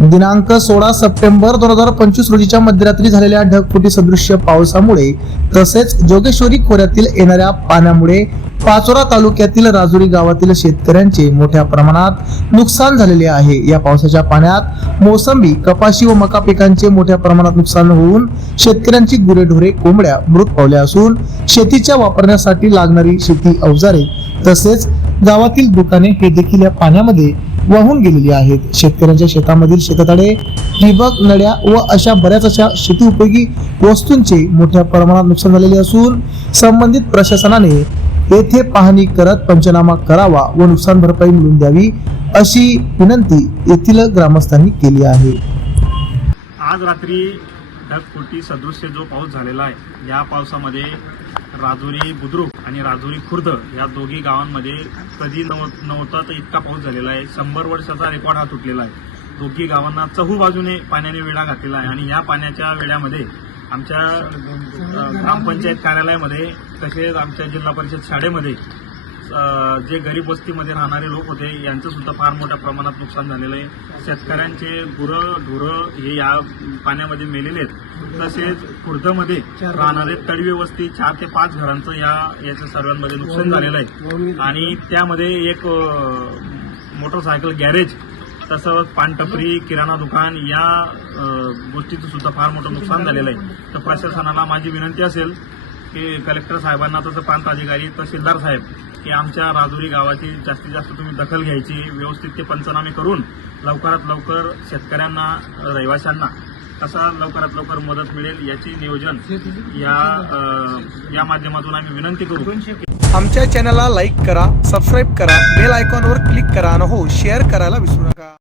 दिनांक सोळा सप्टेंबर दोन हजार पंचवीस रोजीच्या मध्यरात्री झालेल्या ढगफुटी सदृश्य पावसामुळे तसेच जोगेश्वरी खोऱ्यातील येणाऱ्या पाण्यामुळे पाचोरा तालुक्यातील राजुरी गावातील शेतकऱ्यांचे मोठ्या प्रमाणात नुकसान झालेले आहे. या पावसाच्या पाण्यात मोसंबी कपाशी व मका पिकांचे मोठ्या प्रमाणात नुकसान होऊन शेतकऱ्यांची गुरेढोरे कोंबड्या मृत पावल्या असून शेतीच्या वापरण्यासाठी लागणारी शेती अवजारे तसेच गावातील दुकाने हे देखील या पाण्यामध्ये वाहून गेलेली आहेत. शेतकऱ्यांच्या शेतामधील शेततळे ठिबक नड्या व अशा बऱ्याच अशा शेती उपयोगी वस्तूंचे मोठ्या प्रमाणात नुकसान झालेले असून संबंधित प्रशासनाने येथे पाहणी करत पंचनामा करावा व नुकसान भरपाई मिळवून द्यावी अशी विनंती येथील ग्रामस्थांनी केली आहे. आज रात्री ढगफुटी सदृश्य जो पाऊस झालेला आहे या पावसामध्ये राजुरी बुद्रुक आणि राजुरी खुर्द या दोघी गावांमध्ये कधी नव नव्हता तर इतका पाऊस झालेला आहे. शंभर वर्षाचा रेकॉर्ड हा तुटलेला आहे. दोघी गावांना चहू बाजूने पाण्याने वेढा घातलेला आहे आणि या पाण्याच्या वेढ्यामध्ये आमच्या ग्रामपंचायत कार्यालयामध्ये तसेच आमच्या जिल्हा परिषद शाळेमध्ये जे गरीब वस्तीमध्ये राहणारे लोक होते यांचं सुद्धा फार मोठ्या प्रमाणात नुकसान झालेलं आहे. शेतकऱ्यांचे गुरं ढोरं हे या पाण्यामध्ये मेलेले आहेत. तसेच खुर्दमध्ये राहणारे तळवी वस्ती चार ते पाच घरांचं या याच्या सर्वांमध्ये नुकसान झालेलं आहे. आणि त्यामध्ये एक मोटरसायकल गॅरेज तसंच पानटपरी किराणा दुकान या गोष्टीचं सुद्धा फार मोठं नुकसान झालेलं आहे. तर प्रशासनाला माझी विनंती असेल की कलेक्टर साहेबांना तसं प्रांत अधिकारी तहसीलदार साहेब की आमच्या राजुरी गावाची जास्तीत जास्त तुम्ही दखल घ्यायची व्यवस्थित ते पंचनामे करून लवकरात लवकर शेतकऱ्यांना रहिवाशांना कसा लवकरात लवकर मदत मिळेल याची नियोजन या या माध्यमातून आम्ही विनंती करू. आमच्या चॅनलला लाईक करा सबस्क्राईब करा बेल आयकॉनवर क्लिक करा आणि हो शेअर करायला विसरू नका.